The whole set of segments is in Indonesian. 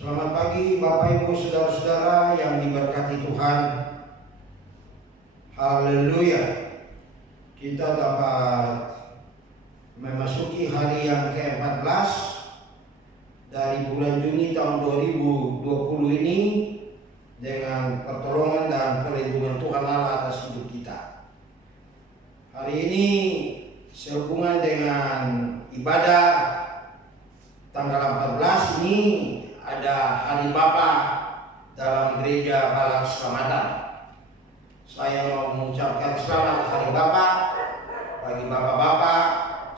Selamat pagi Bapak Ibu Saudara-saudara yang diberkati Tuhan. Haleluya. Kita dapat memasuki hari yang ke-14 dari bulan Juni tahun 2020 ini dengan pertolongan dan perlindungan Tuhan Allah atas hidup kita. Hari ini sehubungan dengan ibadah tanggal 14 ini ada Hari Bapa dalam gereja Balang Selamatan. Saya mau mengucapkan selamat Hari Bapa bagi bapak-bapak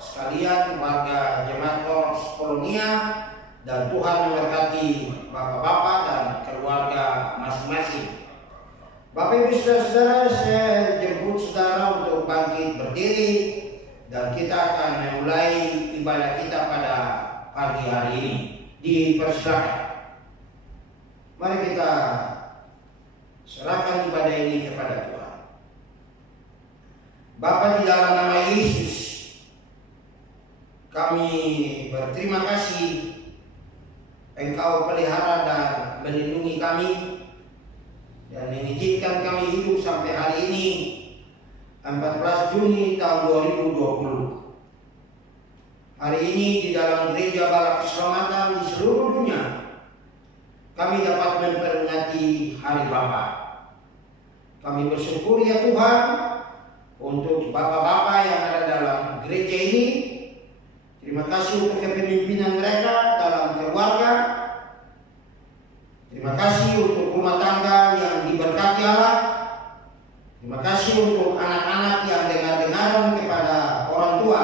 sekalian, warga Jemaat Korps Polonia, dan Tuhan memberkati bapak-bapak dan keluarga masing-masing. Bapak Ibu Saudara-saudara, saya jemput saudara untuk bangkit berdiri dan kita akan memulai ibadah kita pada pagi hari ini. Dipersilakan. Mari kita serahkan ibadah ini kepada Tuhan. Bapa, di dalam nama Yesus, kami berterima kasih Engkau pelihara dan melindungi kami dan mengizinkan kami hidup sampai hari ini 14 Juni tahun 2020. Hari ini di dalam gereja Balang Keselamatan di seluruh dunia kami dapat memperingati Hari Bapa. Kami bersyukur ya Tuhan untuk bapak-bapak yang ada dalam gereja ini. Terima kasih untuk kepemimpinan mereka dalam keluarga. Terima kasih untuk rumah tangga yang diberkati Allah. Terima kasih untuk anak-anak yang dengar-dengaran kepada orang tua.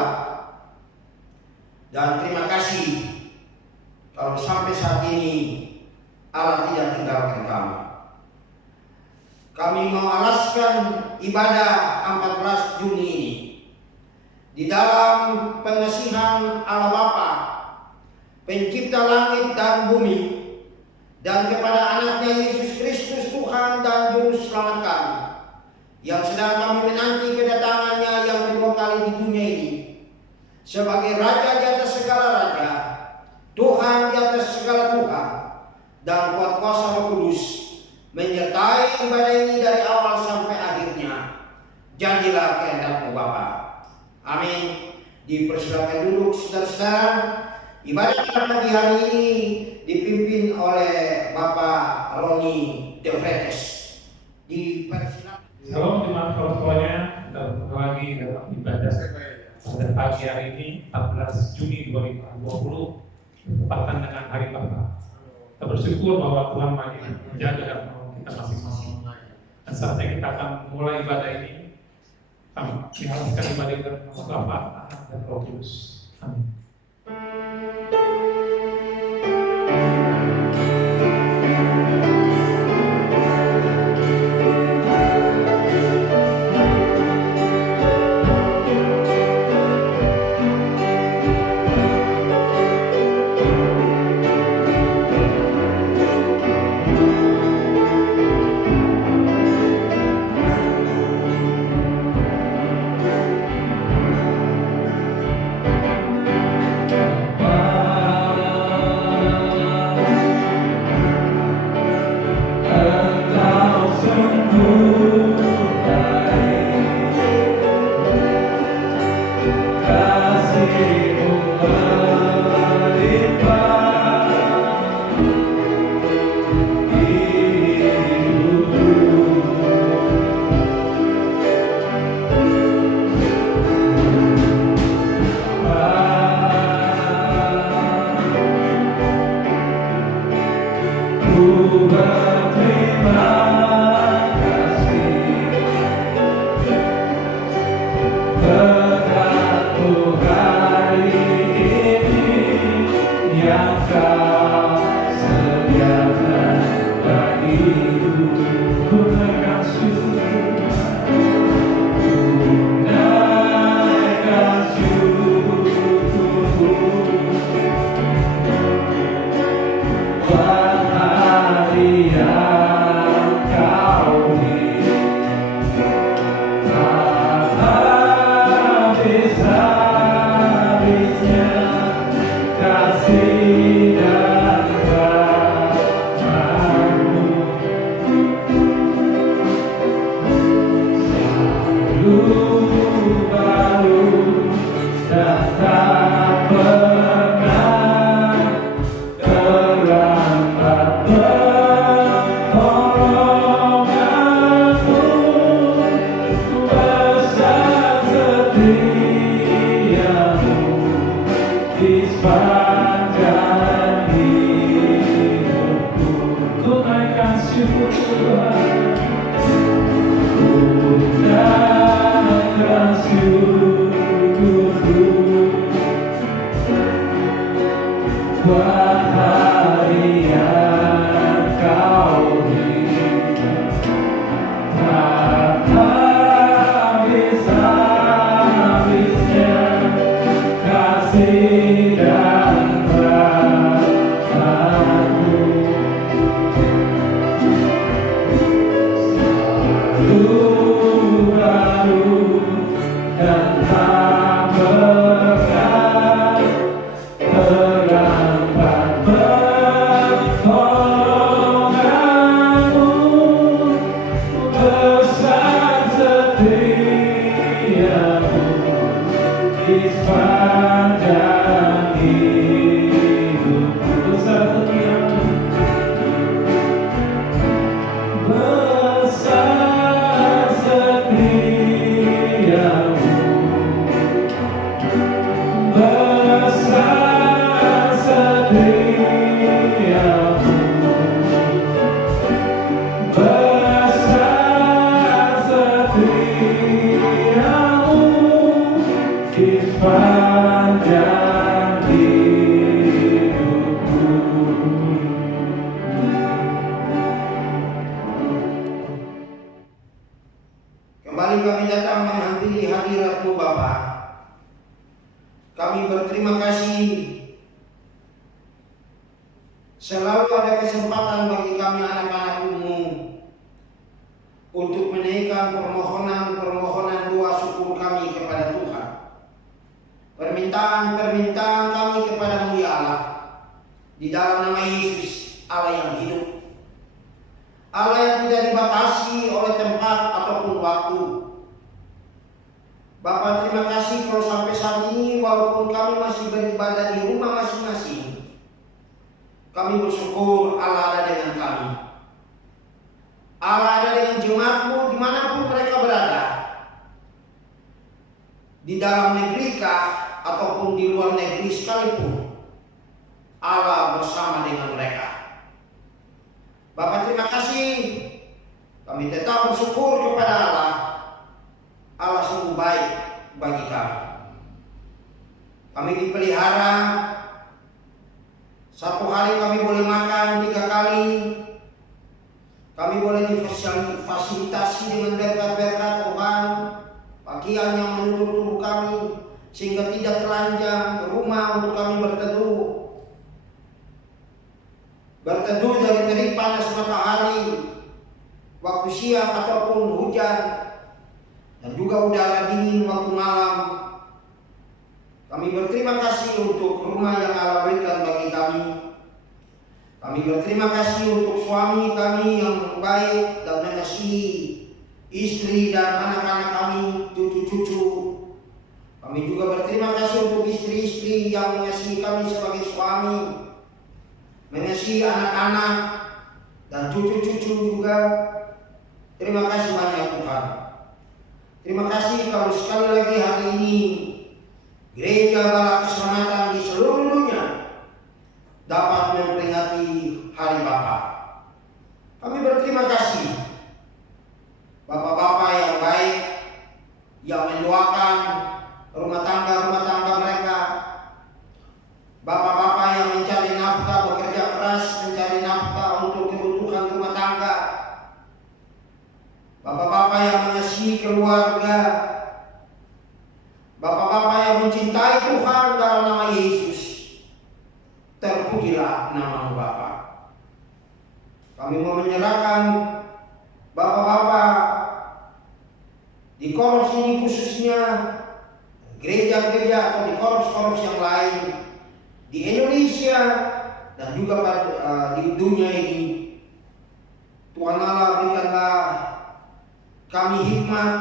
Dan terima kasih kalau sampai saat ini Allah tidak tinggalkan kami. Kami mau alaskan ibadah 14 Juni ini di dalam pengasihan Allah Bapa, pencipta langit dan bumi, dan kepada anaknya Yesus Kristus Tuhan dan Juru Selamat kami, yang sedang kami menanti kedatangannya yang kedua kali di dunia ini sebagai Raja di atas segala raja, Tuhan di atas segala Tuhan, dan kuat kuasa Roh Kudus menyertai ibadah ini dari awal sampai akhirnya. Jadilah kehendak-Mu Bapa. Amin. Dipersilakan duduk saudara-saudara. Ibadah kita pagi hari ini dipimpin oleh Bapak Roni De Vretes. Dipersilakan. Salam jemaat semuanya, kita lagi dalam ibadah pada pagi hari ini 14 Juni 2020 bertepatan dengan Hari Bapa. Kita bersyukur bahwa Tuhan masih menjaga dan menolong kita masing-masing. Dan saatnya kita akan mulai ibadah ini. Kami menghaluskan ibadah ini dalam nama Bapa, Anak, dan Roh Kudus. Amin. Kasih Kembali kami datang menghampiri hadirat-Mu Bapa. Kami berterima kasih selalu ada kesempatan bagi kami anak-anak-Mu untuk menaikkan permohonan-permohonan doa syukur kami kepada Tuhan. Permintaan-permintaan kami kepada-Mu ya Allah, di dalam nama Yesus, Allah yang hidup, Allah yang tidak dibatasi oleh tempat ataupun waktu. Bapa, terima kasih kalau sampai saat ini walaupun kami masih beribadah di rumah masing-masing, kami bersyukur Allah ada dengan kami. Allah ada dengan jemaat-Mu dimanapun mereka berada, di dalam negeri kah ataupun di luar negeri sekalipun, Allah bersama dengan mereka. Bapak, terima kasih. Kami tetap bersyukur kepada Allah. Allah sungguh baik bagi kami. Kami dipelihara. Satu hari kami boleh makan 3 kali. Kami boleh difasilitasi dengan berkat-berkat Tuhan. Pakaian yang menutup tubuh kami sehingga tidak telanjang, rumah untuk kami berteduh. Berteduh dari terik panas matahari, waktu siang ataupun hujan, dan juga udara dingin waktu malam. Kami berterima kasih untuk rumah yang Allah berikan bagi kami. Kami berterima kasih untuk suami kami yang baik dan mengasihi istri dan anak-anak kami, cucu-cucu. Kami juga berterima kasih untuk istri-istri yang mengasihi kami sebagai suami, mengasihi anak-anak dan cucu-cucu juga. Terima kasih banyak Tuhan. Terima kasih kalau sekali lagi hari ini Gereja Bala Keselamatan di seluruh dunia dapat memperingati Hari Bapa. Kami berterima kasih Bapak-bapak yang baik yang mendoakan rumah tangga mereka, bapak-bapak yang mencari nafkah, bekerja keras mencari nafkah untuk kebutuhan rumah tangga, bapak-bapak yang mengasihi keluarga, bapak-bapak yang mencintai Tuhan dalam nama Yesus. Terpujilah nama Bapa. Kami mau menyerahkan bapak-bapak di Koros ini khususnya, gereja-gereja atau di koros-koros yang lain di Indonesia dan juga di dunia ini. Tuhan Allah, berikanlah kami hikmat,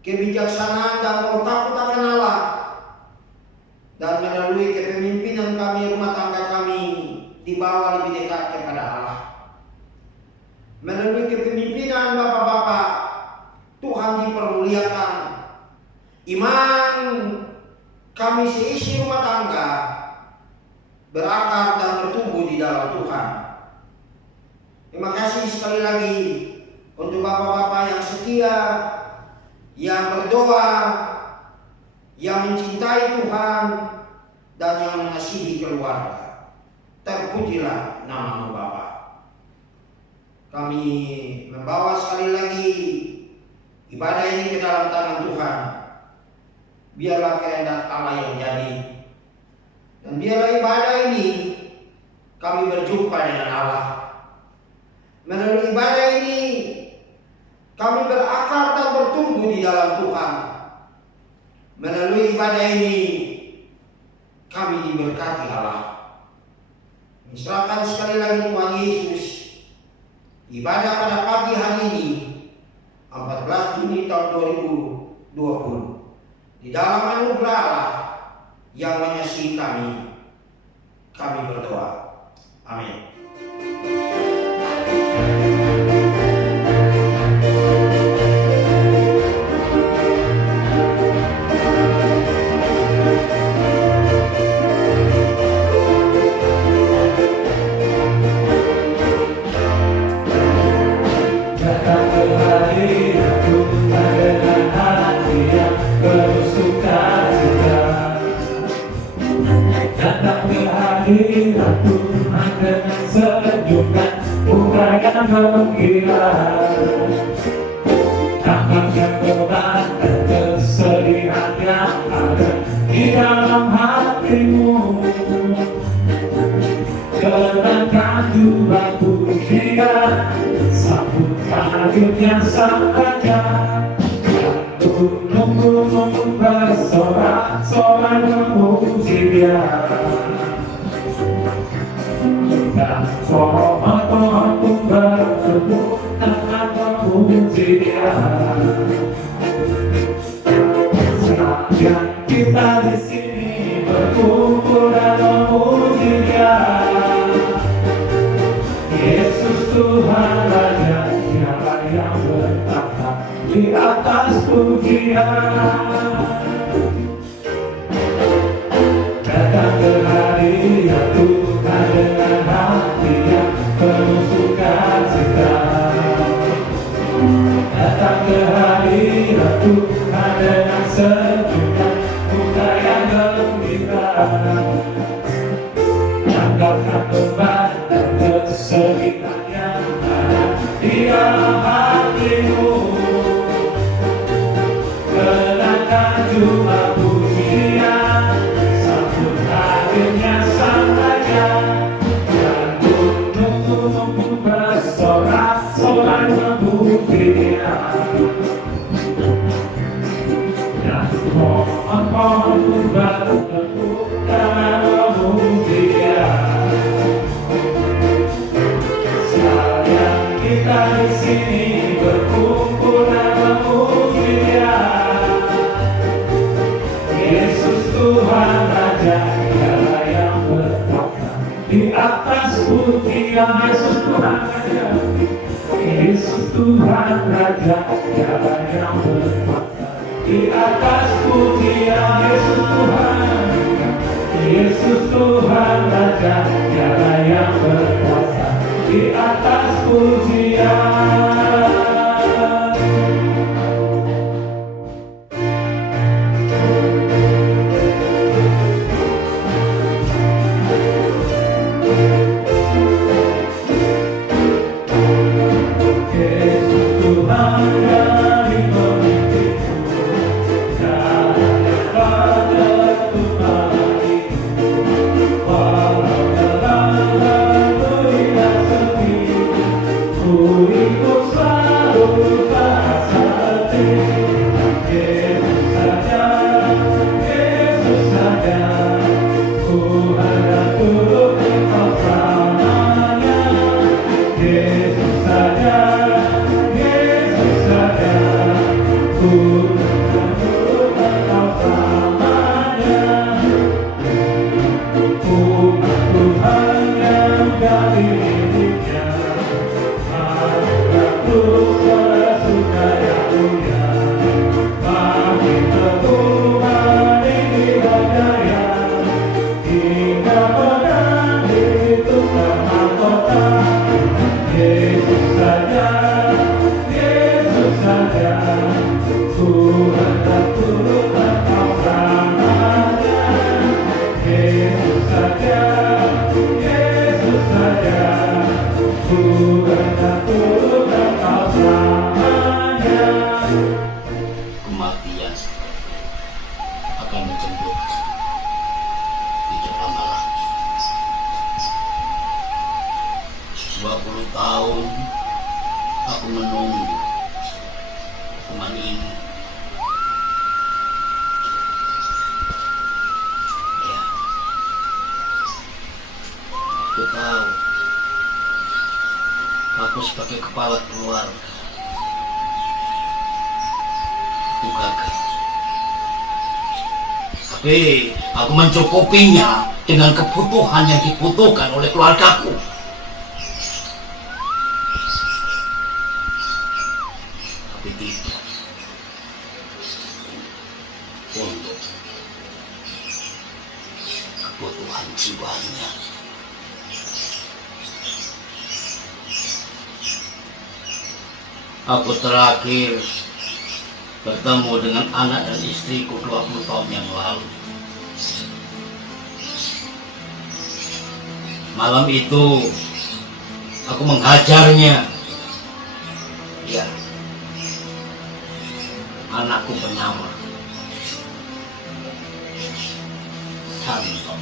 kebijaksanaan dan takut akan Allah, dan melalui kepemimpinan kami, rumah tangga kami dibawa lebih dekat kepada Allah. Melalui kepemimpinan bapak-bapak, Tuhan dipermuliakan. Iman kami seisi rumah tangga berakar dan bertumbuh di dalam Tuhan. Terima kasih sekali lagi untuk bapak-bapak yang setia, yang berdoa, yang mencintai Tuhan, dan yang mengasihi keluarga. terpujilah nama-Mu Bapa. Kami membawa sekali lagi ibadah ini ke dalam tangan Tuhan. Biarlah kehendak Allah yang jadi. Dan biarlah ibadah ini kami berjumpa dengan Allah. Melalui ibadah ini kami berakar dan bertumbuh di dalam Tuhan. Melalui ibadah ini kami diberkati Allah. Misalkan sekali lagi Tuhan Yesus, ibadah pada pagi hari ini 14 Juni tahun 2020 di dalam anugerah Allah yang mengasihi kami berdoa. Amin. Tuhan dengan senyum dan muka yang gembira, tangankan beban dan kesedihan yang ada di dalam hatimu. Kenakan jua pujian, sambut hadirnya Sang Raja. Gunung-gunung bersorak-sorai memuji Dia, dan pohon-pohon pun bertepuk tangan memuji Dia. Sekarang kita di sini berkumpul dan memuji Dia. Yesus Tuhan Raja, Dialah yang bertahta di atas pujian. Datang ke hadirat Tuhan dengan hati yang penuh sukacita. Datang ke hadirat Tuhan dengan senyum dan muka yang gembira. Angkatkan beban dan kesedihan yang ada di dalam hatimu. Kenakan jua pujian, sambut hadirnya Sang Raja. Dan gunung-gunung bersorak-sorai memuji Dia, dan pohon-pohon pun bertepuk tangan memuji Dia. Sayang kita di sini berkumpul dan memuji Dia. Yesus Tuhan Raja, Dialah yang bertahta di atas pujian. Yesus Tuhan Raja, Yesus Tuhan Raja, Dialah yang bertahta di atas pujian. Yesus Tuhan, Yesus Tuhan Raja, Dialah yang bertahta di atas pujian. Ku hendak turut engkau Kematian akan menjemput tidak lama lagi. 20 tahun aku menunggu hukuman ini. Ya, aku tahu aku sebagai kepala keluarga aku gagal. Tapi aku mencukupinya dengan kebutuhan yang dibutuhkan oleh keluargaku. Tapi tidak untuk kebutuhan jiwanya. Aku terakhir bertemu dengan anak dan istriku 20 tahun yang lalu. Malam itu aku menghajarnya. Ya, anakku bernama Santo.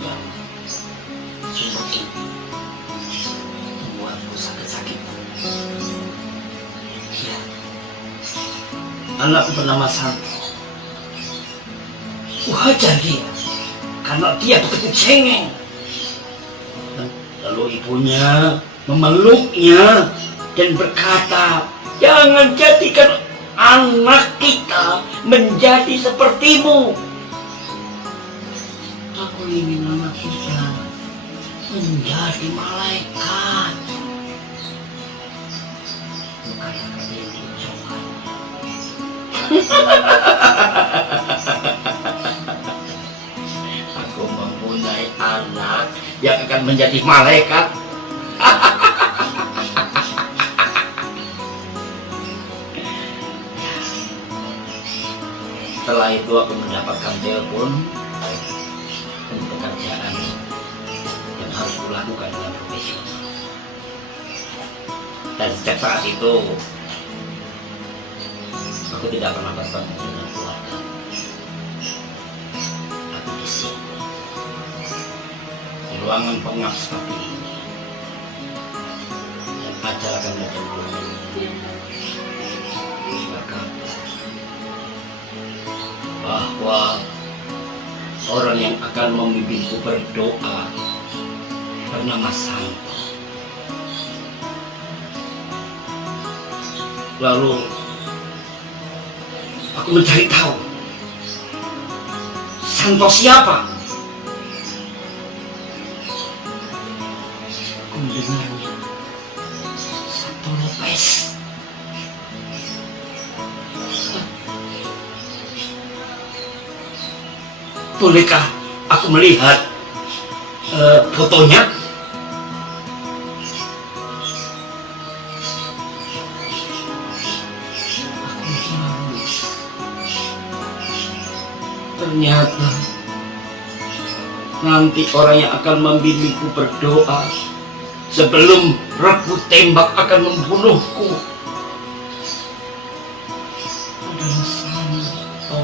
Jangan sumber ini membuatku sakit-sakit. Ya, anakku bernama Santo. Kuhajar dia karena dia begitu cengeng. Lalu ibunya memeluknya dan berkata, jangan jadikan anak kita menjadi sepertimu. Aku ingin anak kita menjadi malaikat. Bukan yang diucapkan. Aku mempunyai anak yang akan menjadi malaikat. Setelah itu aku mendapatkan telepon untuk pekerjaan yang harus kulakukan dengan profesional. Dan sejak saat itu aku tidak pernah bertemu dengan keluarga. Aku di sini, di ruangan pengap seperti ini, dan ajar akan menjemput. Maka bahwa orang yang akan memimpinku berdoa bernama Santo. Lalu aku mencari tahu Santo siapa. Aku mendengarnya, Santo Lopez. Bolehkah aku melihat fotonya? Aku menangis. Ternyata nanti orang yang akan membimbingku berdoa sebelum rebut tembak akan membunuhku adalah Santo,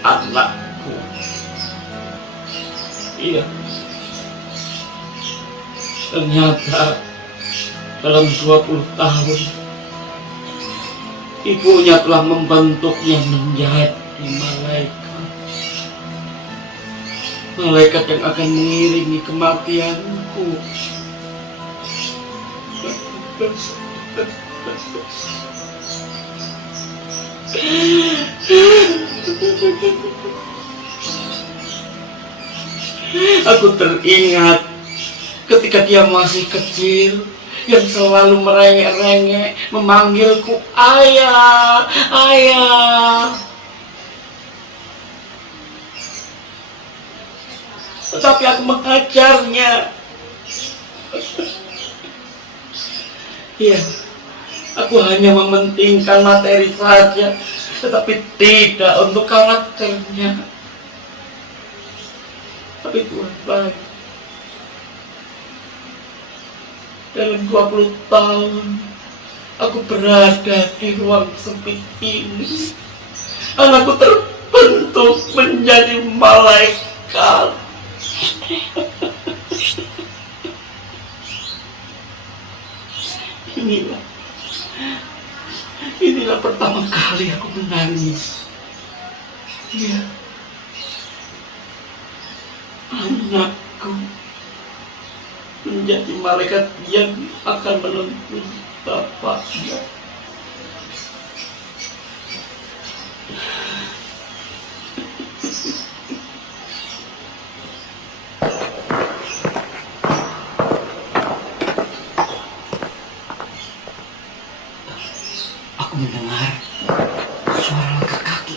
anakku. Iya, ternyata dalam 20 tahun ibunya telah membentuknya menjadi malaikat. Malaikat yang akan mengiringi kematianku. Aku teringat ketika dia masih kecil, yang selalu merengek-rengek memanggilku ayah, ayah. Tetapi aku menghajarnya. Iya, Aku hanya mementingkan materi saja, tetapi tidak untuk karakternya. Tapi Tuhan baik. Dalam 20 tahun aku berada di ruang sempit ini, anakku terbentuk menjadi malaikat. Inilah pertama kali aku menangis. Ya, anakku menjadi malaikat yang akan menuntut bapaknya. Aku mendengar suara langkah kaki.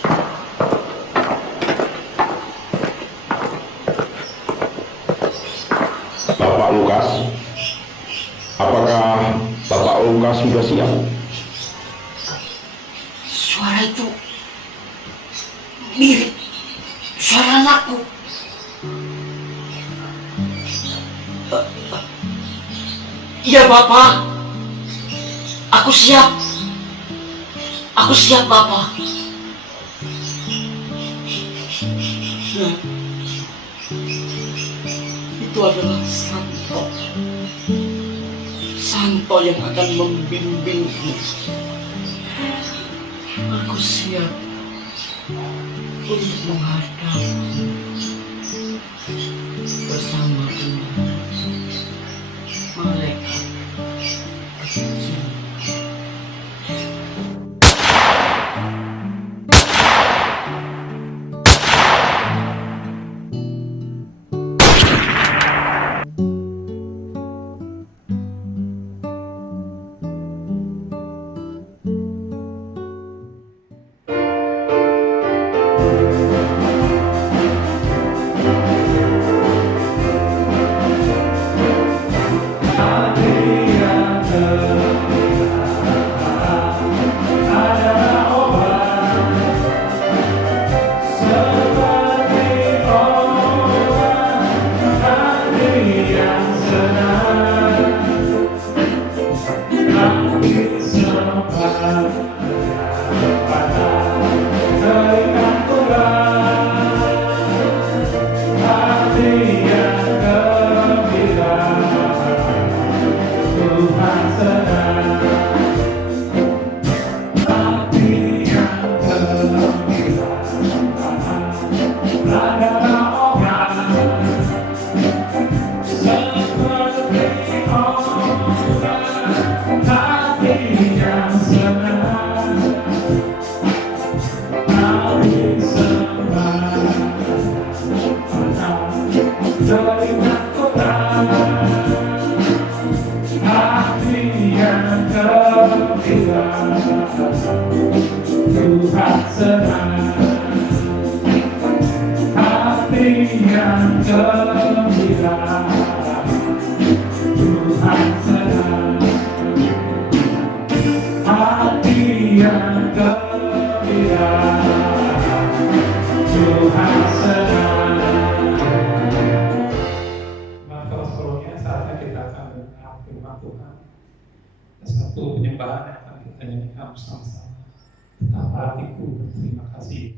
Bapak Lukas, apakah Bapak Lukas sudah siap? Suara itu mirip suara anakku. Iya Bapak, aku siap. Aku siap Bapak. Nah, itu adalah Santo yang akan membimbingku. Aku siap untuk menghadap bersama dengan malaikat kecil. Satu penyembahan yang akan kita nyanyikan bersama-sama. Betapa hatiku berterima kasih.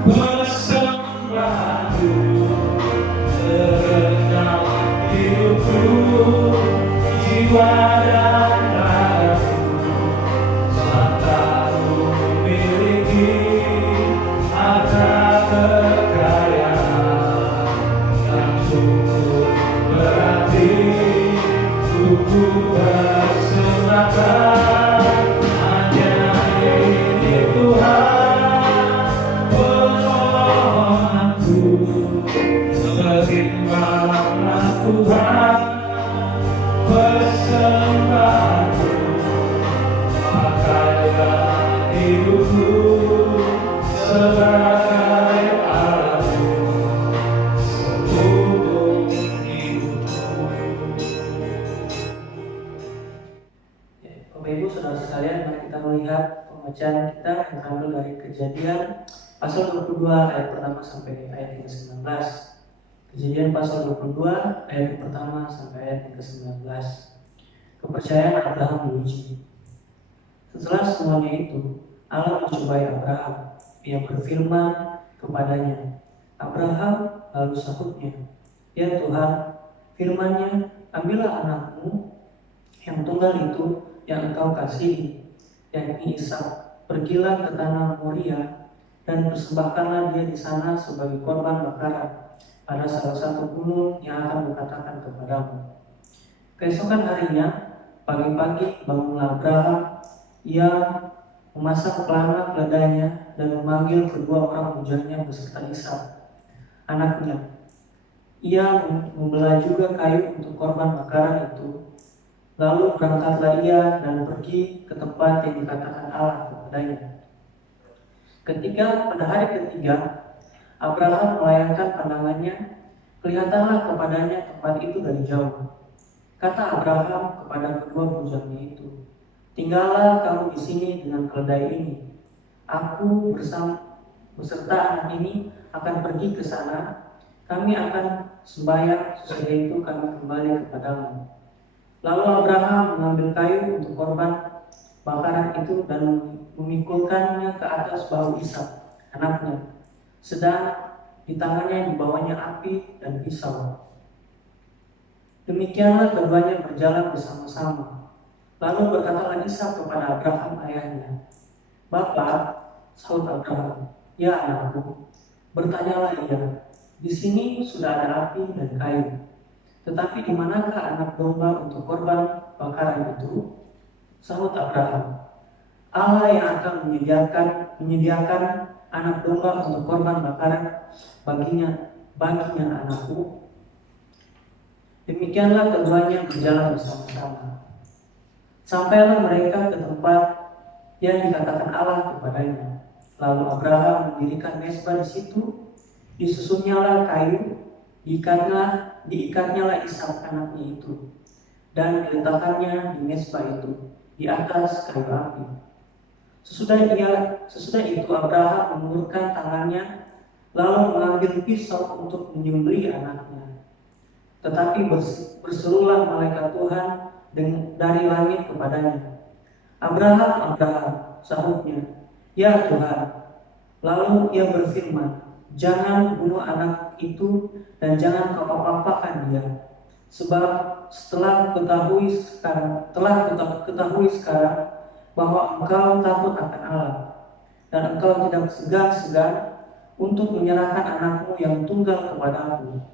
Bersembah terendah jiwa dan ragaku selalu memiliki harta kekayaan yang sungguh berarti ku persembahkan hanya ini Tuhan permohonanku. Berikanlah Tuhan persembahanku, pakailah hidupku sebagai alatmu seumur hidupku. Ya, Bapak Ibu Saudara sekalian, mari kita melihat pembacaan kita yang terambil dari Kejadian pasal 22 ayat pertama sampai ayat yang ke-19. Kejadian pasal 22 ayat yang pertama sampai ayat yang ke-19. Kepercayaan Abraham diuji. Setelah semuanya itu, Allah mencobai Abraham. Ia berfirman kepadanya, "Abraham," lalu sahutnya, "Ya Tuhan." Firman-Nya, "Ambillah anakmu yang tunggal itu yang engkau kasihi, yakni Ishak. Pergilah ke tanah Moria dan persembahkanlah dia di sana sebagai korban bakaran pada salah satu gunung yang akan kukatakan kepadamu." Keesokan harinya, pagi-pagi bangunlah Abraham. Ia memasang pelana keledainya dan memanggil kedua orang bujangnya beserta Ishak, anaknya. Ia membelah juga kayu untuk korban bakaran itu. Lalu berangkatlah ia dan pergi ke tempat yang dikatakan Allah kepadanya. Ketika pada hari ketiga Abraham melayangkan pandangannya, kelihatanlah kepadanya tempat itu dari jauh. Kata Abraham kepada kedua bujangnya itu, "Tinggallah kamu di sini dengan keledai ini. Aku beserta anak ini akan pergi ke sana. Kami akan sembahyang, sesudah itu kami kembali kepadamu." Lalu Abraham mengambil kayu untuk korban bakaran itu dan memikulkannya ke atas bahu Ishak, anaknya. Sedang di tangannya dibawanya api dan pisau. Demikianlah keduanya berjalan bersama-sama. Lalu berkatalah Ishak kepada Abraham ayahnya, "Bapa," sahut Abraham, "Ya anakku." Bertanyalah ia, "Di sini sudah ada api dan kayu, tetapi di manakah anak domba untuk korban bakaran itu?" Sahut Abraham, "Allah yang akan menyediakan anak domba untuk korban bakaran baginya anakku." Demikianlah keduanya berjalan bersama-sama. Sampailah mereka ke tempat yang dikatakan Allah kepadanya. Lalu Abraham mendirikan mezbah di situ, disusunnyalah kayu, diikatnyalah Ishak anaknya itu, dan diletakkannya di mezbah itu di atas kayu api. Sesudah itu Abraham mengulurkan tangannya, lalu mengambil pisau untuk menyembelih anaknya. Tetapi berserulah malaikat Tuhan dari langit kepadanya, "Abraham, Abraham," sahutnya, "Ya Tuhan." Lalu ia berfirman, "Jangan bunuh anak itu dan jangan kau apa-apakan dia. Sebab telah ketahui sekarang bahwa engkau takut akan Allah, dan engkau tidak segan-segan untuk menyerahkan anakmu yang tunggal kepadaku."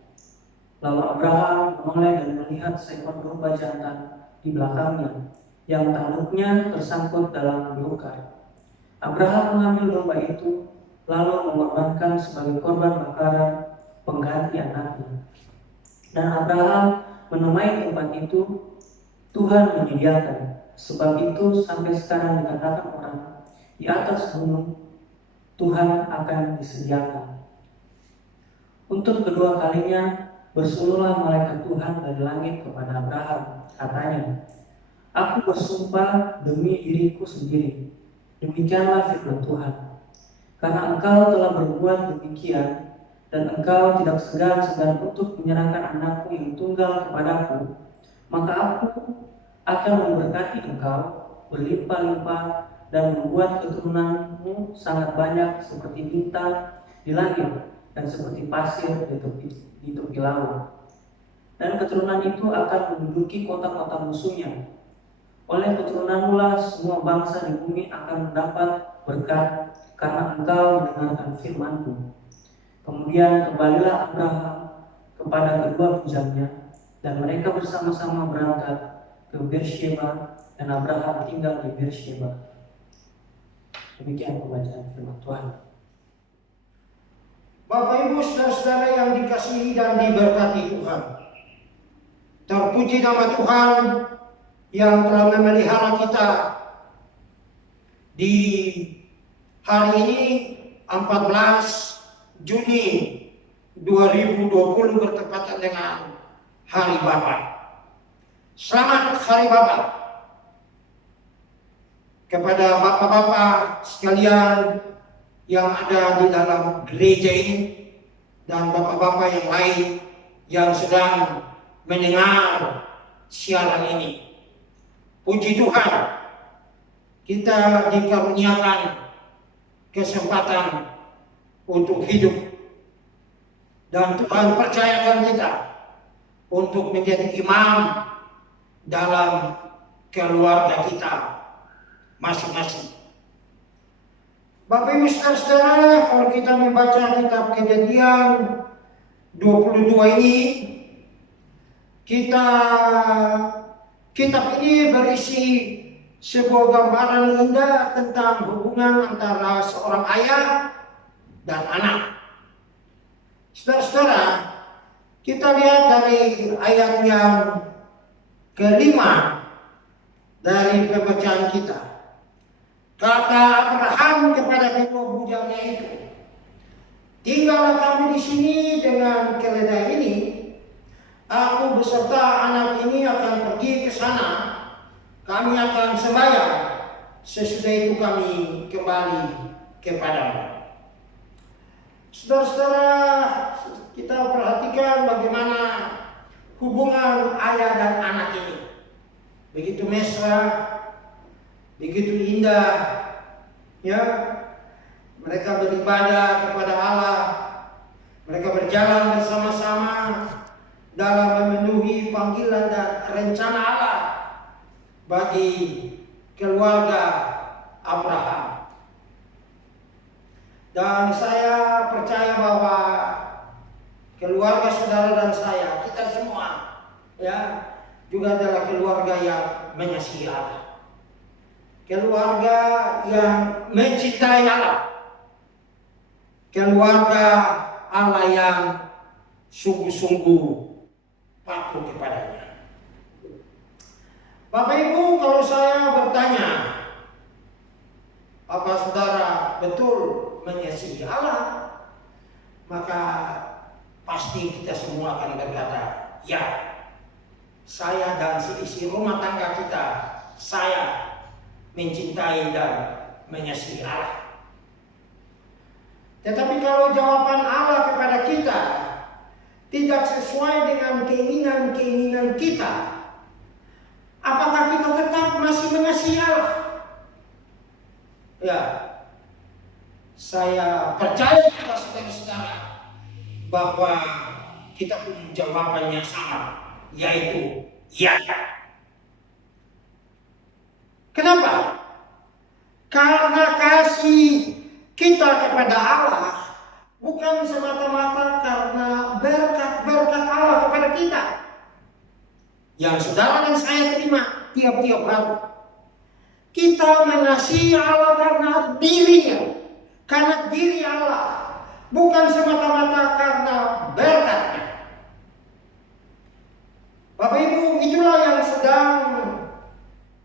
Lalu Abraham menoleh dan melihat seekor domba jantan di belakangnya, yang tanduknya tersangkut dalam belukar. Abraham mengambil domba itu, lalu mengorbankan sebagai korban bakaran pengganti anaknya. Dan Abraham menamai tempat itu, "Tuhan menyediakan." Sebab itu sampai sekarang dikatakan orang, di atas gunung Tuhan akan disediakan. Untuk kedua kalinya bersululah malaikat Tuhan dari langit kepada Abraham. Katanya, "Aku bersumpah demi diriku sendiri, demikianlah firman Tuhan, karena engkau telah berbuat demikian, dan engkau tidak segan-segan untuk menyerahkan anakku yang tunggal kepadaku, maka aku akan memberkati engkau berlimpah-limpah dan membuat keturunanmu sangat banyak seperti bintang di langit dan seperti pasir di tepi laut." dan keturunan itu akan menduduki kota-kota musuhnya. Oleh keturunanmu lah semua bangsa di bumi akan mendapat berkat karena engkau mendengarkan firman-Ku. Kemudian kembalilah Abraham kepada kedua bujangnya, dan mereka bersama-sama berangkat ke Beersheba, dan Abraham tinggal di Beersheba. Demikian pembacaan firman Tuhan. Bapak Ibu saudara-saudara yang dikasihi dan diberkati Tuhan, terpuji nama Tuhan yang telah memelihara kita di hari ini 14 Juni 2020 bertepatan dengan Hari Bapa. Selamat Hari Bapa kepada bapak-bapak sekalian yang ada di dalam gereja ini dan bapak-bapak yang lain yang sedang mendengar siaran ini. Puji Tuhan, kita dikaruniakan kesempatan untuk hidup, dan Tuhan percayakan kita untuk menjadi imam dalam keluarga kita masing-masing. Bapak Ibu saudara, kalau kita membaca kitab Kejadian 22 ini, kitab ini berisi sebuah gambaran indah tentang hubungan antara seorang ayah dan anak. Saudara-saudara, kita lihat dari ayat yang kelima dari pembacaan kita. Kata Abraham kepada kedua bujangnya itu, tinggallah kamu di sini dengan keledai ini. Aku beserta anak ini akan pergi ke sana. Kami akan sembahyang. Sesudah itu kami kembali kepadamu. Saudara-saudara, kita perhatikan bagaimana hubungan ayah dan anak ini. Begitu mesra, begitu indah, ya. Mereka beribadah kepada Allah, mereka berjalan bersama-sama dalam memenuhi panggilan dan rencana Allah bagi keluarga Abraham. Dan saya percaya bahwa keluarga saudara dan saya, kita semua, ya, juga adalah keluarga yang mengasihi Allah. Keluarga yang mencintai Allah. Keluarga Allah yang sungguh-sungguh patuh kepadanya. Bapak Ibu, kalau saya bertanya, apa saudara betul mengasihi Allah? Maka pasti kita semua akan berkata, ya, saya dan seisi rumah tangga kita, saya mencintai dan mengasihi Allah. Tetapi kalau jawaban Allah kepada kita tidak sesuai dengan keinginan-keinginan kita, apakah kita tetap masih mengasihi Allah? Ya, saya percaya kepada saudara-saudara bahwa kita punya jawabannya sama, yaitu ya. Kenapa? Karena kasih kita kepada Allah bukan semata-mata karena berkat-berkat Allah kepada kita yang saudara dan saya terima tiap-tiap hari. Kita mengasihi Allah karena dirinya, karena diri Allah, bukan semata-mata karena berkatnya. Bapak Ibu, itulah yang sedang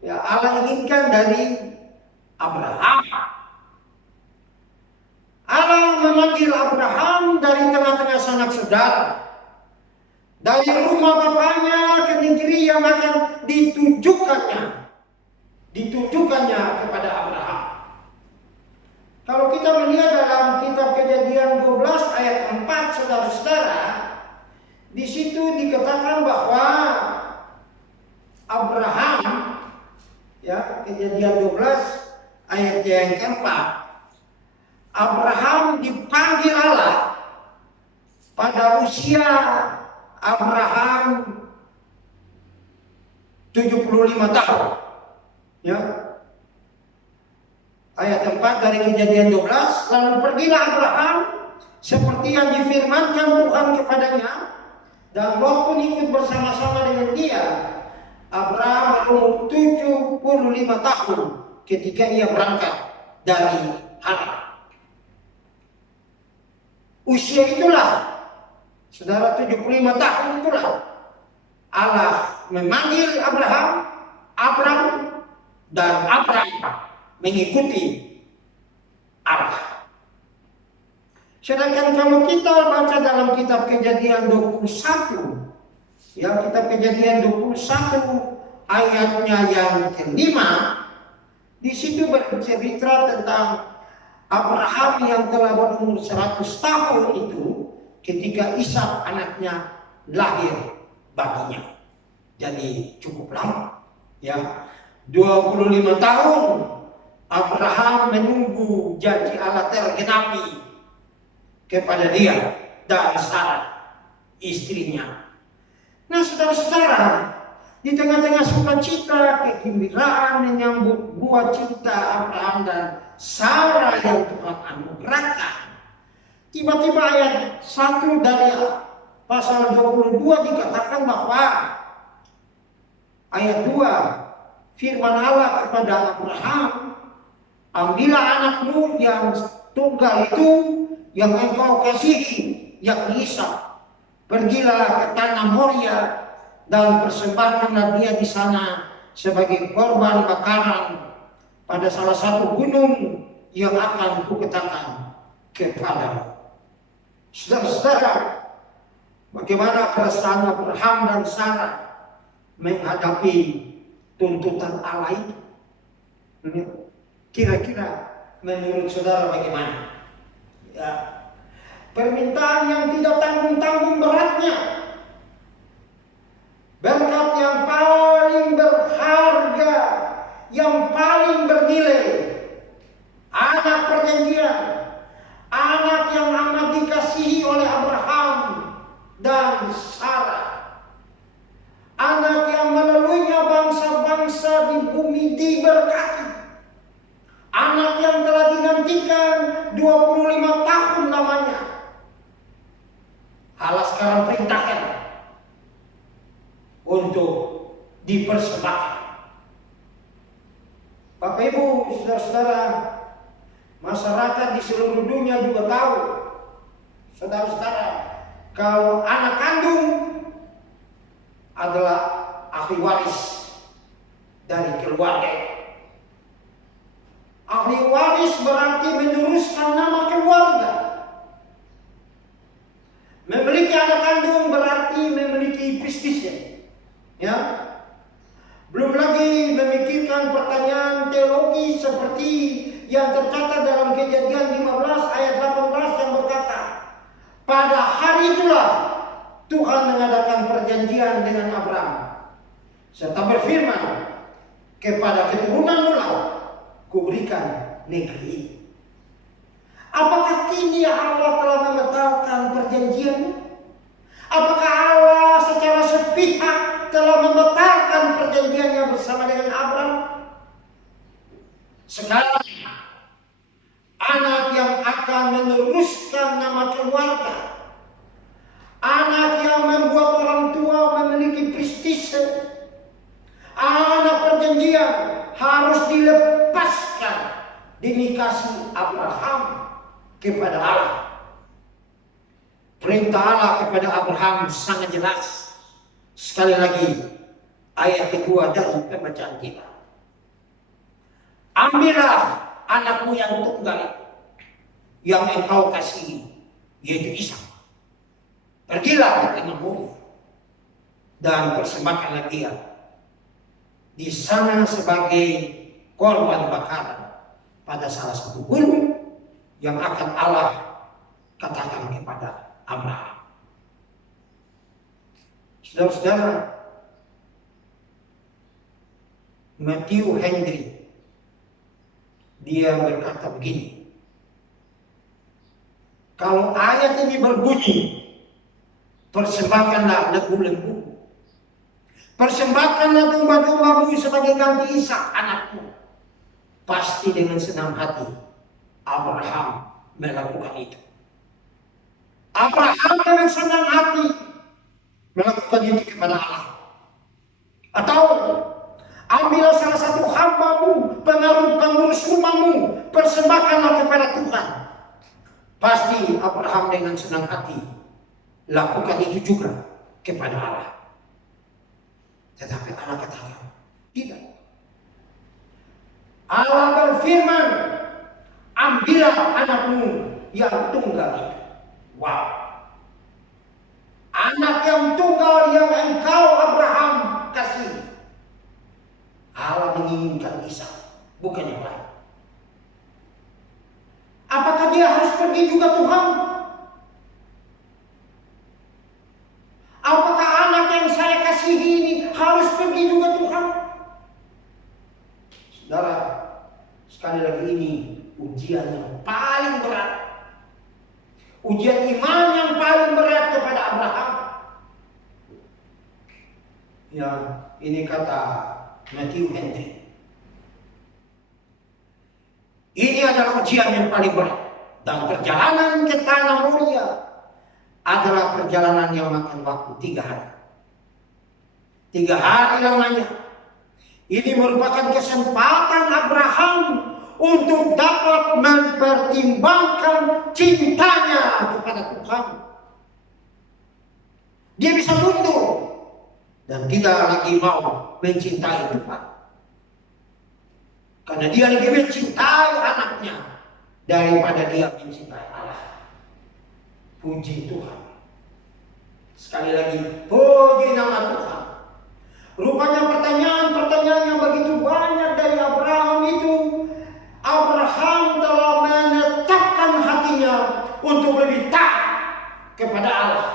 Allah inginkan dari Abraham. Allah memanggil Abraham dari tengah-tengah sanak saudara, dari rumah bapaknya ke negeri yang akan ditujukannya kepada Abraham. Kalau kita melihat dalam kitab Kejadian 12 ayat 4, saudara-saudara, di situ dikatakan bahwa Abraham, ya, Kejadian 12 ayat yang keempat, Abraham dipanggil Allah pada usia Abraham 75 tahun. Ya. Ayat 4 dari Kejadian 12, lalu pergilah Abraham seperti yang difirmankan Tuhan kepadanya, dan Lot pun ikut bersama-sama dengan dia. Abraham berumur 75 tahun ketika ia berangkat dari Haran. Usia itulah, saudara, 75 tahun itulah Allah memanggil Abram, dan Abram mengikuti Allah. Sedangkan kalau kita baca dalam kitab Kejadian 21, ya, kitab Kejadian 21 ayatnya yang kelima, di situ bercerita tentang Abraham yang telah berumur 100 tahun itu ketika Ishak anaknya lahir baginya. Jadi cukup lama, ya, 25 tahun Abraham menunggu janji Allah tergenapi kepada dia dan Sarah istrinya. Nah, saudara-saudara, di tengah-tengah sukacita, kegembiraan menyambut buah cinta Abraham dan Sarah yang Tuhan anugerahkan, tiba-tiba ayat 1 dari pasal 22 dikatakan bahwa ayat 2, firman Allah kepada Abraham, ambillah anakmu yang tunggal itu yang engkau kasihi, yakni Ishak. Pergilah ke tanah Moria dan persembahkanlah dia di sana sebagai korban bakaran pada salah satu gunung yang akan kukatakan kepadamu. Saudara-saudara, bagaimana perasaan Abraham dan Sarah menghadapi tuntutan Allah itu? Kira-kira menurut saudara bagaimana? Ya, permintaan yang tidak tanggung-tanggung beratnya, berkat yang paling berharga, yang paling bernilai, anak perjanjian, anak yang amat dikasihi oleh Abraham dan Sarah, anak yang melaluinya bangsa-bangsa di bumi diberkati, anak yang telah dinantikan 25 tahun lamanya. Allah sekarang perintahkan untuk dipersembahkan. Bapak Ibu, saudara-saudara, masyarakat di seluruh dunia juga tahu, saudara-saudara, kalau anak kandung adalah ahli waris dari keluarga. Ahli waris berarti meneruskan nama keluarga. Memiliki anak kandung berarti memiliki prestisnya. Ya. Belum lagi memikirkan pertanyaan teologi seperti yang tercatat dalam Kejadian 15 ayat 18 yang berkata, pada hari itulah Tuhan mengadakan perjanjian dengan Abraham serta berfirman, kepada keturunanmu lah kuberikan negeri. Apakah kini Allah telah membatalkan perjanjiannya? Apakah Allah secara sepihak telah membatalkan perjanjiannya bersama dengan Abraham? Sekarang anak yang akan meneruskan nama keluarga, anak yang membuat orang tua memiliki prestis, anak perjanjian harus dilepaskan demi kasih Abraham kepada Allah. Perintah Allah kepada Abraham sangat jelas. Sekali lagi, ayat kedua dari pembacaan kita. Ambillah anakmu yang tunggal itu, yang engkau kasihi, yaitu Ishak. Pergilah ke tanah Moria dan persembahkanlah dia di sana sebagai korban bakaran pada salah satu gunung yang akan Allah katakan kepada Abraham. Saudara-saudara, Matthew Henry dia berkata begini, kalau ayat ini berbunyi Persembahkanlah lembu-lembu. Persembahkanlah domba-dombamu sebagai ganti Ishak anakmu. Pasti dengan senang hati Abraham melakukan itu. Abraham dengan senang hati melakukan itu kepada Allah. Atau ambillah salah satu hambamu, pengurus rumahmu, persembahkanlah kepada Tuhan. Pasti Abraham dengan senang hati lakukan itu juga kepada Allah. Tetapi Allah katakan, tidak. Allah berfirman, ambillah anakmu yang tunggal itu. Wow. Anak yang tunggal yang engkau Abraham kasih. Allah menginginkan Ishak, bukan yang lain. Apakah dia harus pergi juga Tuhan? Apakah anak yang saya kasihi ini harus pergi juga Tuhan? Saudara, sekali lagi ini ujian yang paling berat. Ujian iman yang paling berat kepada Abraham. Ya, ini kata Matthew Henry. Ini adalah ujian yang paling berat. Dan perjalanan ke Tanah Moria adalah perjalanan yang makan waktu 3 hari. 3 hari lamanya. Ini merupakan kesempatan Abraham untuk dapat mempertimbangkan cintanya kepada Tuhan. Dia bisa mundur dan tidak lagi mau mencintai Tuhan. Karena dia lebih mencintai anaknya daripada dia mencintai Allah. Puji Tuhan. Sekali lagi, puji nama Tuhan. Rupanya pertanyaan-pertanyaan yang begitu banyak dari Abraham itu, Abraham telah menetapkan hatinya untuk lebih taat kepada Allah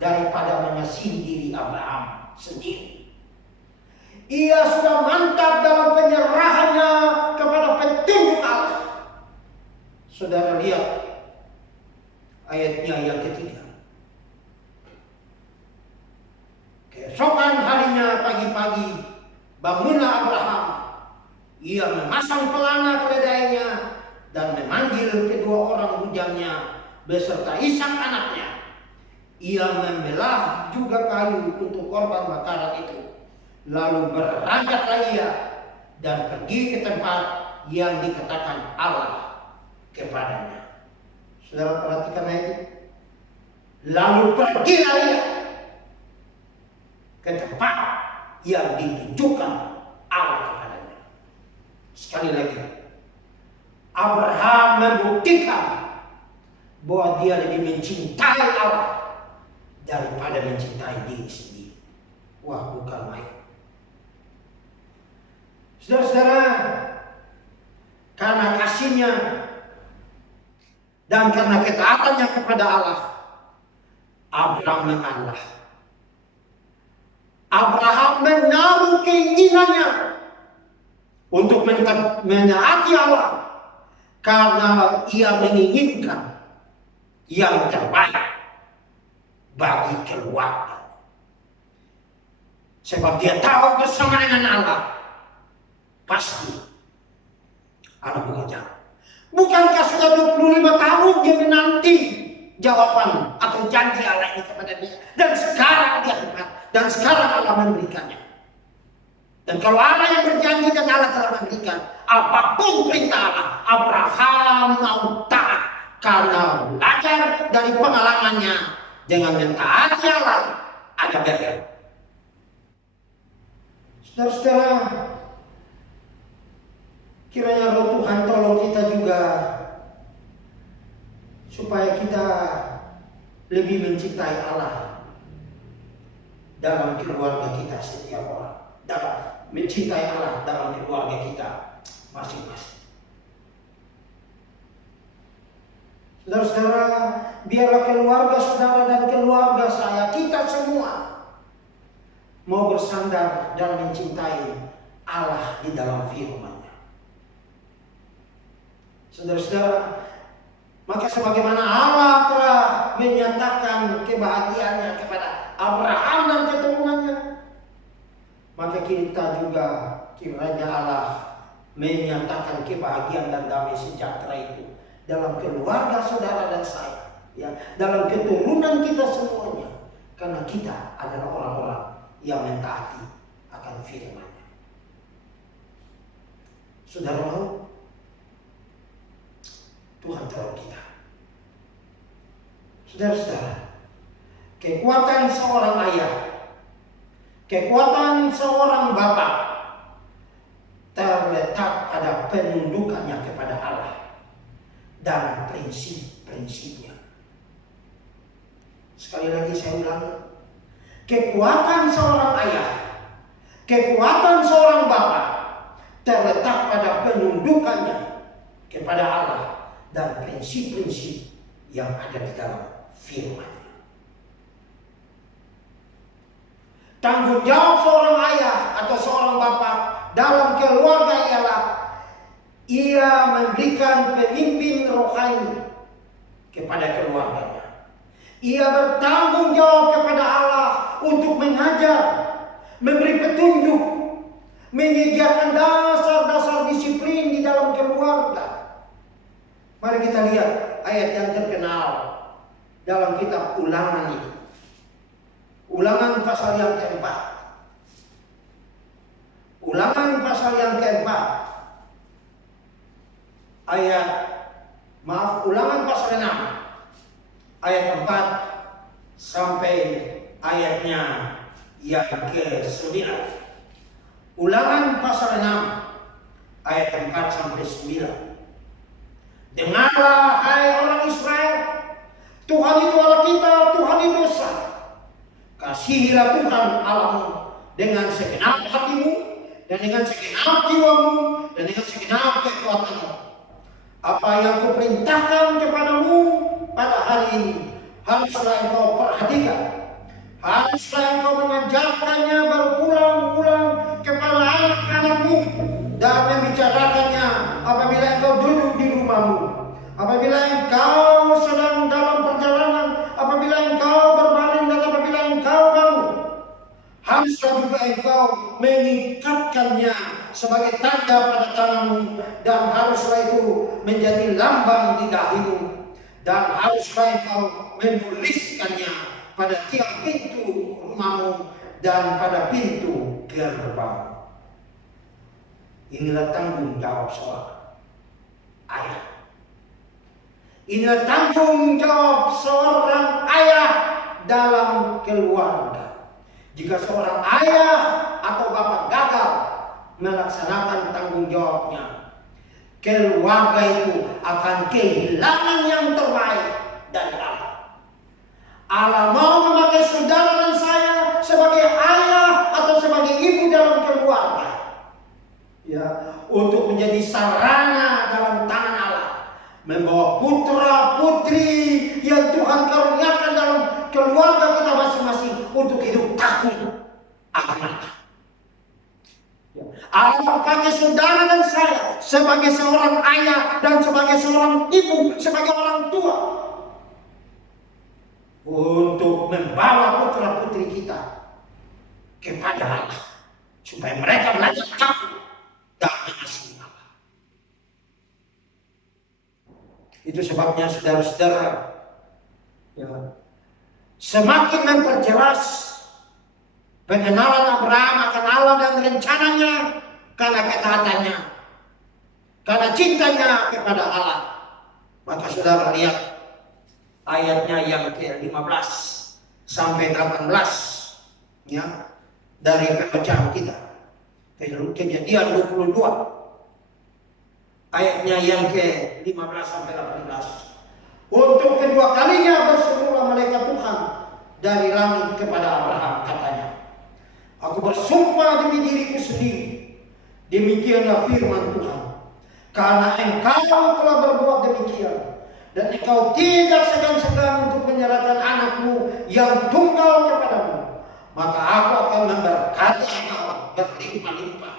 daripada mengasihi diri Abraham sendiri. Ia sudah mantap dalam penyerahannya kepada petunjuk Allah. Saudara lihat ayatnya yang ketiga. Keesokan harinya pagi-pagi bangunlah Abraham. Ia memasang pelana keledainya dan memanggil kedua orang bujangnya beserta Ishak anaknya. Ia membelah juga kayu untuk korban bakaran itu. Lalu berangkatlah ia dan pergi ke tempat yang dikatakan Allah kepadanya. Saudara perhatikan ayat itu. Lalu pergilah ia ke tempat yang ditunjukkan Allah kepadanya. Sekali lagi, Abraham membuktikan bahwa dia lebih mencintai Allah daripada mencintai diri sendiri. Wah, bukan main. Saudara-saudara, karena kasihnya dan karena ketaatannya kepada Allah, Abraham mengalah. Abraham menaruh keinginannya untuk menaati Allah karena ia menginginkan yang terbaik bagi keluarga. Sebab dia tahu bersama dengan Allah pasti Allah bekerja. Bukankah sudah 25 tahun dia menanti jawaban atau janji Allah ini kepada dia, dan sekarang dia tepat, dan sekarang Allah memberikannya. Dan kalau Allah yang berjanji dan Allah telah memberikan, apapun perintah Allah, Abraham mau taat karena belajar dari pengalamannya dengan mentaati Allah ada berkat. Saudara-saudara, kiranya Roh Tuhan tolong kita juga supaya kita lebih mencintai Allah dalam keluarga kita setiap orang, dalam mencintai Allah dalam keluarga kita masing-masing. Saudara-saudara, biarlah keluarga saudara dan keluarga saya, kita semua mau bersandar dan mencintai Allah di dalam firman-Nya. Saudara-saudara, Maka sebagaimana Allah telah menyatakan kebahagiaannya kepada Abraham dan keturunannya, maka kita juga kiranya Allah menyatakan kebahagiaan dan damai sejahtera itu dalam keluarga saudara dan saya, ya, dalam keturunan kita semuanya, karena kita adalah orang-orang yang mentaati akan firman-Nya. Saudara mau? Tuhan tolong kita. Saudara-saudara, kekuatan seorang ayah, kekuatan seorang bapak terletak pada penundukannya kepada Allah dan prinsip-prinsipnya. Sekali lagi saya ulangi, kekuatan seorang ayah, kekuatan seorang bapak terletak pada penundukannya kepada Allah dan prinsip-prinsip yang ada di dalam firman. Tanggung jawab seorang ayah atau seorang bapak dalam keluarga ialah ia memberikan pemimpin rohani kepada keluarganya. Ia bertanggung jawab kepada Allah untuk mengajar, memberi petunjuk, menyediakan dasar-dasar disiplin di dalam keluarga. Mari kita lihat ayat yang terkenal dalam kitab Ulangan itu. Ulangan pasal yang keempat. Ulangan pasal yang keempat. Ulangan pasal 6. Ayat 4 sampai ayatnya yang ke-9. Ulangan pasal 6 ayat 4 sampai 9. Dengarlah hai orang Israel, Tuhan itu Allah kita, Tuhan itu esa. Kasihilah Tuhan Allahmu dengan segenap hatimu dan dengan segenap jiwamu dan dengan segenap kekuatanmu. Apa yang kuperintahkan kepadamu pada hari ini haruslah engkau perhatikan. Haruslah engkau mengajarkannya berulang-ulang kepada anak-anakmu dan membicarakannya apabila engkau duduk di rumahmu, apabila engkau sedang dalam perjalanan, apabila engkau berbaring dan apabila engkau bangun. Haruslah juga engkau mengikatkannya sebagai tanda pada tanganmu, dan haruslah itu menjadi lambang di dahimu, dan haruslah engkau menuliskannya pada tiap pintu rumahmu dan pada pintu gerbang. Inilah tanggung jawab seorang ayah. Inilah tanggung jawab seorang ayah dalam keluarga. Jika seorang ayah atau bapak gagal melaksanakan tanggung jawabnya, keluarga itu akan kehilangan yang terbaik dari Allah. Allah mau memakai saudara dan saya sebagai ayah atau sebagai ibu dalam keluarga, ya, untuk menjadi sarana dalam tangan Allah, membawa putra putri yang Tuhan karuniakan dalam keluarga kita masing-masing untuk hidup takut akan Allah. Allah memakai saudara dan saya sebagai seorang ayah dan sebagai seorang ibu, sebagai orang tua, untuk membawa putra putri kita kepada Allah, supaya mereka belajar takut dan mengasihi Allah. Itu sebabnya saudara-saudara, ya, semakin memperjelas pengenalan Abraham akan Allah dan rencananya, karena ketaatannya, karena cintanya kepada Allah. Maka saudara lihat ayatnya yang ke-15 sampai 18, ya, dari pembacaan kita. Kejadian 22 ayatnya yang ke-15 sampai 18. Untuk kedua kalinya berserulah malaikat Tuhan dari langit kepada Abraham, katanya, aku bersumpah demi diriku sendiri, demikianlah firman Tuhan, karena engkau telah berbuat demikian, dan engkau tidak segan-segan untuk menyerahkan anakmu yang tunggal kepadamu, maka aku akan memberkati engkau berlimpah-limpah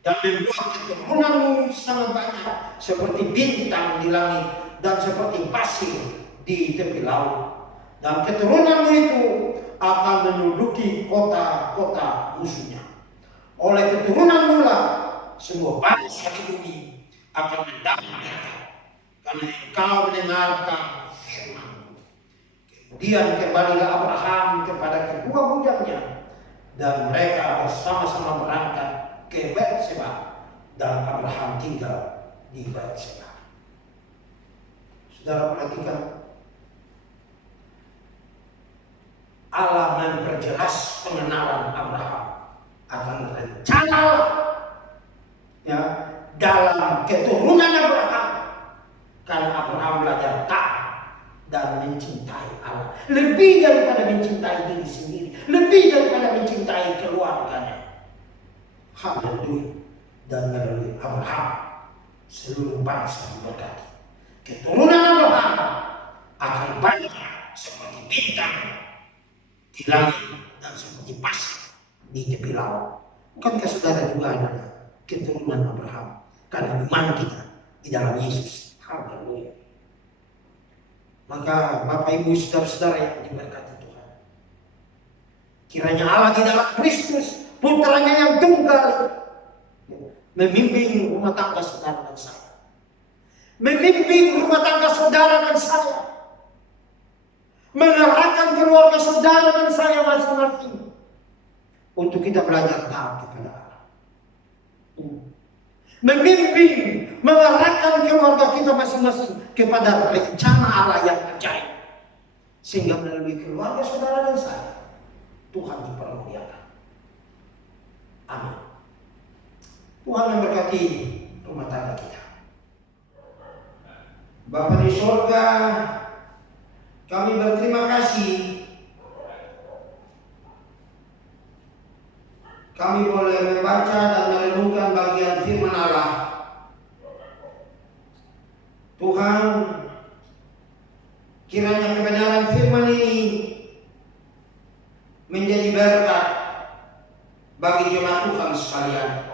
dan membuat keturunanmu sangat banyak seperti bintang di langit dan seperti pasir di tepi laut. Dan keturunanmu itu akan menduduki kota-kota musuhnya. Oleh keturunanmu lah semua bangsa di bumi akan mendapat berkat, karena engkau mendengarkan firman. Kemudian kembalilah Abraham kepada kedua bujangnya, dan mereka bersama-sama berangkat ke Berseba, dan Abraham tinggal di Berseba. Saudara perhatikan, Allah memperjelas pengenalan Abraham akan rencana ya dalam keturunan Abraham, karena Abraham belajar taat dan mencintai Allah lebih daripada mencintai diri sendiri, lebih daripada mencintai keluarganya. Haleluya. Dan melalui Abraham seluruh bangsa diberkati. Keturunan Abraham akan banyak seperti bintang di langit dan seperti pasir di tepi laut. Bukankah saudara juga adalah keturunan Abraham karena iman kita di dalam Yesus? Haleluya. Maka Bapak Ibu saudara-saudara yang diberkati Tuhan, kiranya Allah di dalam Kristus putranya yang tunggal memimpin rumah tangga saudara dan saya, memimpin rumah tangga saudara dan saya, mengarahkan keluarga saudara dan saya masing-masing untuk kita belajar taat kepada Allah. Memimpin, mengarahkan keluarga kita masing-masing kepada rencana Allah yang ajaib, sehingga melalui keluarga saudara dan saya Tuhan dipermuliakan. Amin. Tuhan memberkati rumah tangga kita. Bapa di surga, kami berterima kasih kami boleh membaca dan merenungkan bagian firman Allah. Tuhan, kiranya kebenaran firman ini menjadi berkat bagi jemaat Tuhan sekalian.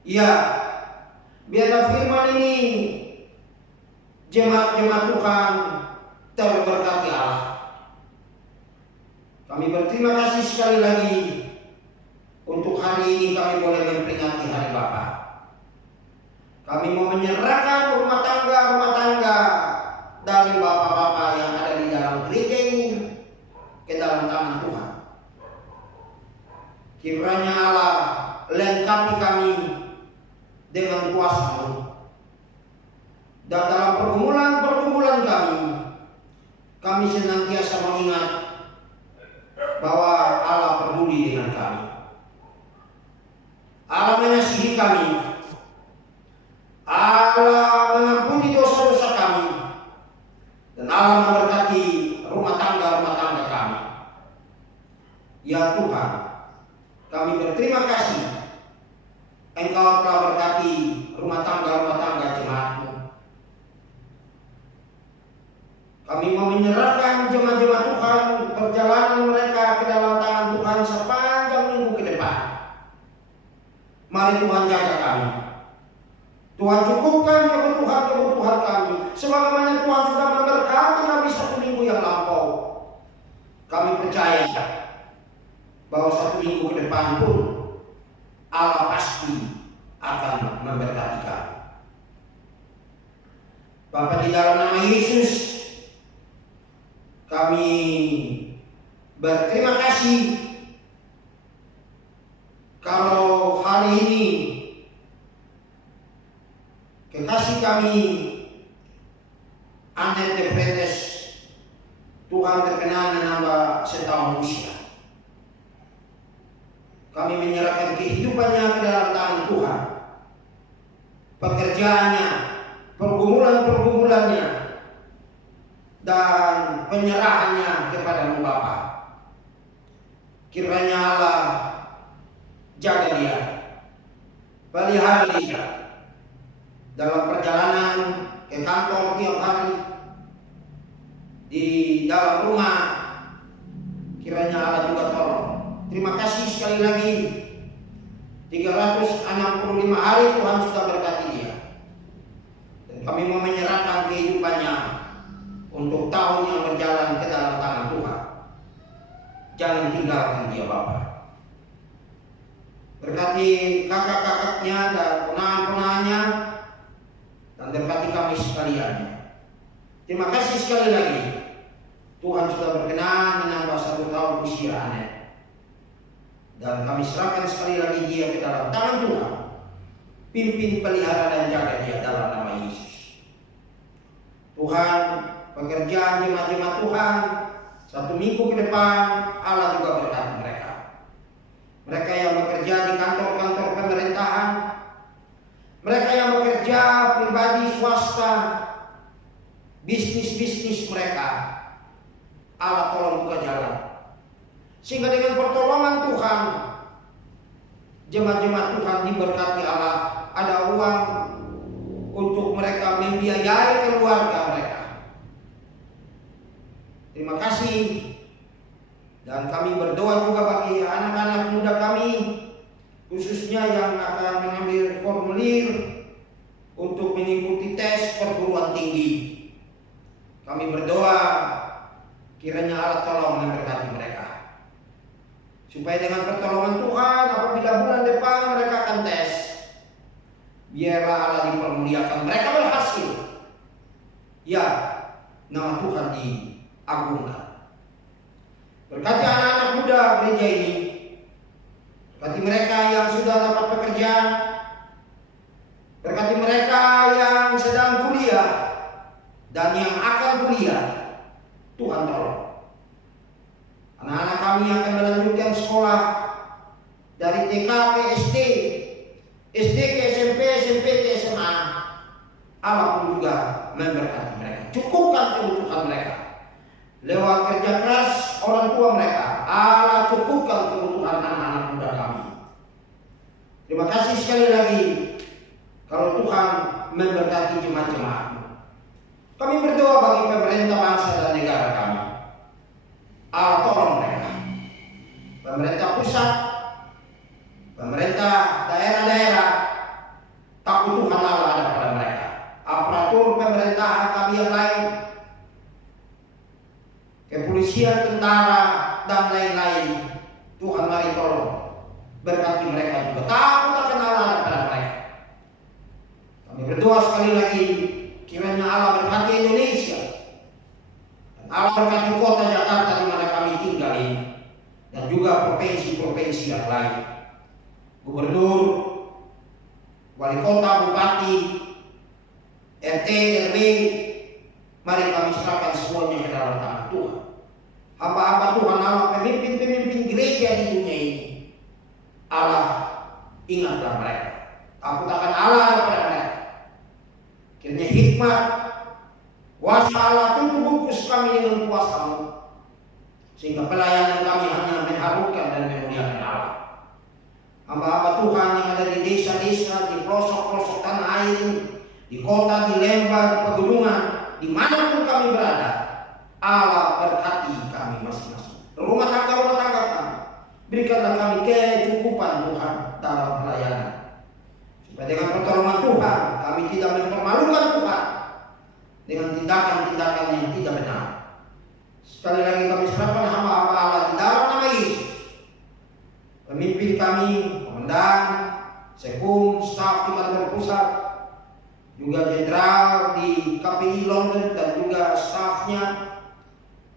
Ya, biarlah firman ini jemaat-jemaat Tuhan terberkati Allah. Kami berterima kasih sekali lagi untuk hari ini kami boleh memperingati Hari Bapa. Kami mau menyerahkan rumah tangga dari bapak-bapak yang ada di dalam gereja ini ke dalam tangan Tuhan. Kiranya Allah lengkapi kami dengan kuasa-Mu. Dan dalam pergumulan kami senantiasa mengingat bahwa Allah peduli dengan kami. Allah mengasihi kami. Allah mengampuni dosa-dosa kami. Dan Allah memberkati rumah tangga kami. Ya Tuhan, kami berterima kasih Engkau telah berkati rumah tangga jemaat-Mu. Kami mau menyerahkan jemaat-jemaat Tuhan perjalanan mereka ke dalam tangan Tuhan sepanjang minggu ke depan. Mari Tuhan jaga kami. Tuhan cukupkan kebutuhan kami. Sebagaimana Tuhan sudah memberkati kami satu minggu yang lampau. Kami percaya bahwa satu minggu ke depan pun Allah pasti akan memberkati kami. Bapa, di dalam nama Yesus kami berterima kasih kalau hari ini kekasih kami Anet de Fretes Tuhan terkenal menambah setahun usia. Kami menyerahkan kehidupannya ke dalam tangan Tuhan, pekerjaannya, pergumulan-pergumulannya, dan penyerahannya kepada-Mu Bapa. Kiranya Allah jaga dia, pelihara dia dalam perjalanan ke kantor tiap hari, di dalam rumah. Kiranya Allah juga tolong. Terima kasih sekali lagi. 365 hari Tuhan sudah berkati dia. kami mau menyerahkan kehidupannya untuk tahun yang berjalan ke dalam tangan Tuhan. Jangan tinggalkan dia Bapa. Berkati kakak-kakaknya dan ponakan-ponakannya, dan berkati kami sekalian. Terima kasih sekali lagi. Tuhan sudah berkenan menambah 1 tahun usia Anet. Dan kami serahkan sekali lagi dia ke dalam tangan Tuhan. Pimpin, pelihara dan jaga dia dalam nama Yesus. Tuhan, pekerjaan jemaat-jemaat Tuhan 1 minggu ke depan, Allah juga berkati mereka. Mereka yang bekerja di kantor-kantor pemerintahan, mereka yang bekerja pribadi swasta, bisnis-bisnis mereka, Allah tolong buka jalan. Sehingga dengan pertolongan Tuhan, jemaat-jemaat Tuhan diberkati Allah, ada uang untuk mereka membiayai keluarga mereka. Terima kasih. Dan kami berdoa juga bagi anak-anak muda kami, khususnya yang akan mengambil formulir untuk mengikuti tes perguruan tinggi. Kami berdoa kiranya Allah tolong memberkati mereka, supaya dengan pertolongan Tuhan apabila bulan depan mereka akan tes, biarlah Allah dipermuliakan, mereka berhasil. Ya, nama Tuhan diagungkan. Berkati anak-anak muda gereja ini, berkati mereka yang sudah dapat pekerjaan, berkati mereka yang sedang kuliah dan yang akan kuliah. Tuhan tolong. Anak-anak kami akan melanjutkan sekolah dari TK ke SD, SD ke SMP, SMP ke SMA. Allah pun juga memberkati mereka, cukupkan kebutuhan mereka. Lewat kerja keras orang tua mereka, Allah cukupkan kebutuhan anak-anak muda kami. Terima kasih sekali lagi kalau Tuhan memberkati jemaat-jemaat-Mu. Kami berdoa bagi pemerintah bangsa dan negara kami. Allah tolong mereka. Pemerintah pusat, pemerintah daerah-daerah, takut Tuhan Allah ada pada mereka. Aparatur pemerintahan kami yang lain, kepolisian, tentara, dan lain-lain, Tuhan mari tolong berkati mereka juga. Takut akan Allah ada pada mereka. Kami berdoa sekali lagi, kiranya Allah berkati Indonesia, dan Allah berkati kota Jakarta di mana kami tinggal ini, dan juga provinsi-provinsi yang lain. Gubernur, wali kota, bupati, RT, RW, mari kami serahkan semuanya ke dalam tangan Tuhan. Hamba-hamba Tuhan Allah, pemimpin-pemimpin gereja di dunia ini, Allah ingatlah mereka. Takut akan Allah kepada mereka. Kiranya hikmat, kuasa Allah tutup bungkus kami dengan kuasa-Mu, sehingga pelayanan kami hanya mengharumkan dan memuliakan Allah. Hamba-hamba Tuhan yang ada di desa-desa, di pelosok-pelosok tanah air ini, di kota, di lembah, di pegunungan, dimanapun kami berada, Allah berkati kami masing-masing. Rumah tangga kami, berikanlah kami kecukupan Tuhan dalam pelayanan, supaya dengan pertolongan Tuhan kami tidak mempermalukan Tuhan dengan tindakan-tindakan yang tidak benar. Sekali lagi kami serahkan hamba-hamba Allah di dalam nama Yesus. Pemimpin kami, komandan, sekum, staf di kantor pusat, juga jenderal di KPI London dan juga stafnya,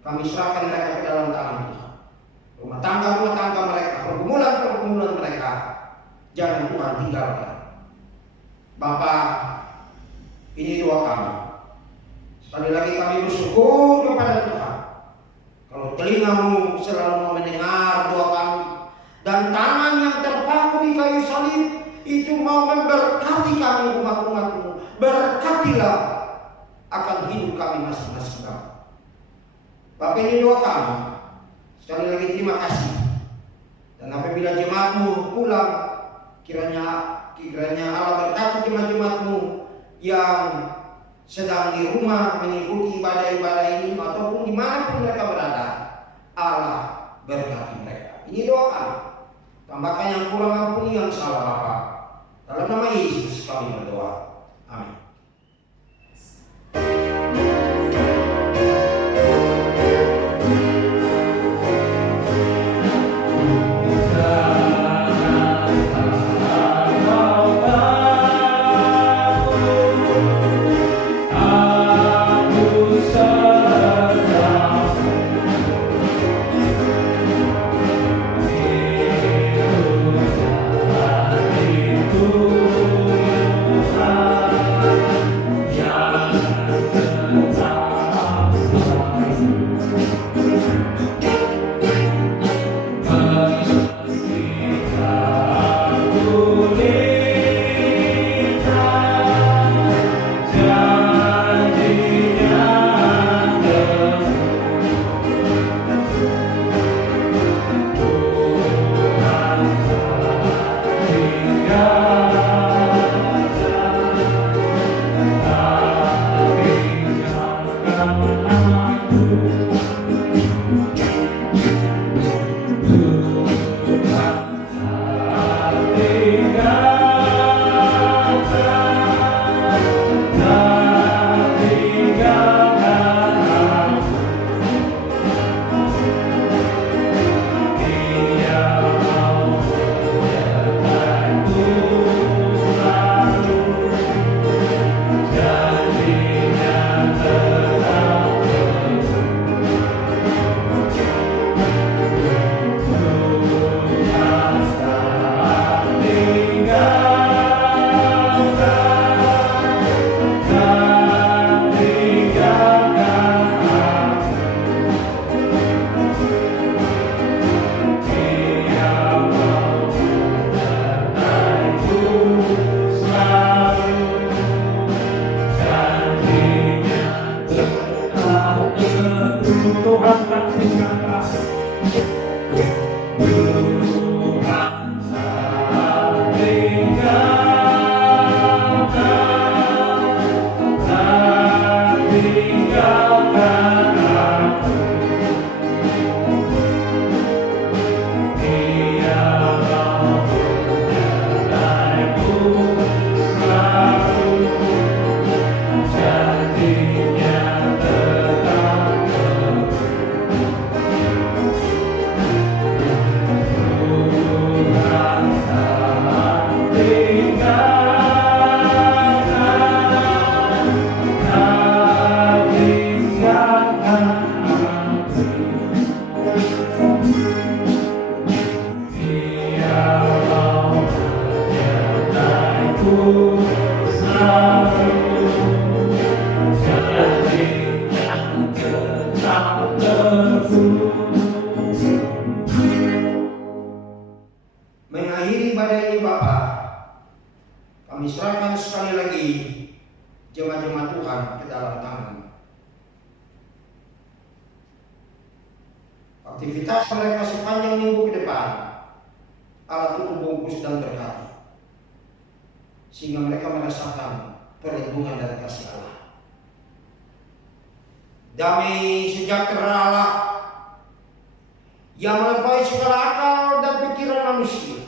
kami serahkan mereka ke dalam tangan Tuhan. Rumah tangga mereka, pergumulan mereka, jangan Tuhan tinggalkan. Bapa, ini doa kami. Sekali lagi kami bersyukur kepada Tuhan. Kalau telinga-Mu selalu mau mendengar doa kami, dan tangan yang terpaku di kayu salib itu mau memberkati kami umat-umat-Mu. Berkatilah akan hidup kami masing-masing. Bapak, ini doa kami. Sekali lagi terima kasih. Dan apabila jemaat-Mu pulang, kiranya Allah berkati jemaat-jemaat-Mu yang sedang di rumah mengikuti ibadah-ibadah ini ataupun dimanapun mereka berada. Allah berkati mereka. Ini doa kami. Tambahkan yang kurang, ampuni yang salah Bapa. Dalam nama Yesus kami berdoa. Amin. Mengakhiri ibadah ini Bapa, kami serahkan sekali lagi jemaat-jemaat Tuhan ke dalam tangan. Aktivitas mereka sepanjang minggu ke depan, Allah tutup bungkus dan berkati, sehingga mereka merasakan perlindungan dan kasih Allah. Damai sejahtera Allah yang melampaui segala akal dan pikiran manusia,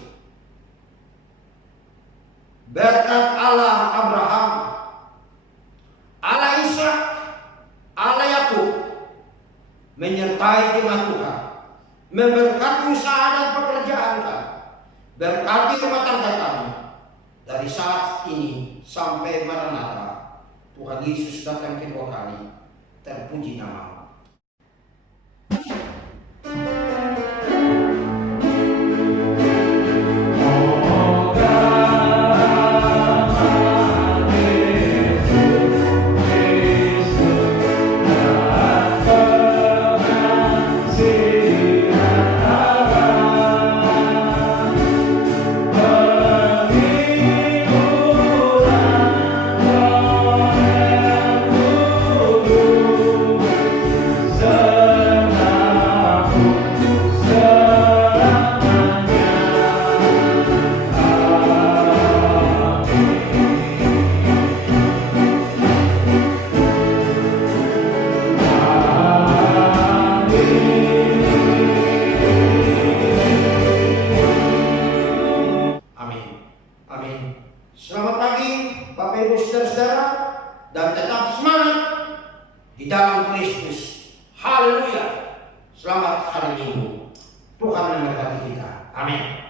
berkat Allah Abraham, Allah Ishak, Allah Yakub, menyertai jemaat Tuhan, memberkati usaha dan pekerjaan kami, berkati rumah tangga kami dari saat ini sampai Maranatha. Tuhan Yesus datang kedua kali. Terpuji nama-Mu. Selamat pagi Bapak Ibu Saudara-saudara, dan tetap semangat di dalam Kristus. Haleluya. Selamat hari Minggu. Tuhan memberkati kita. Amin.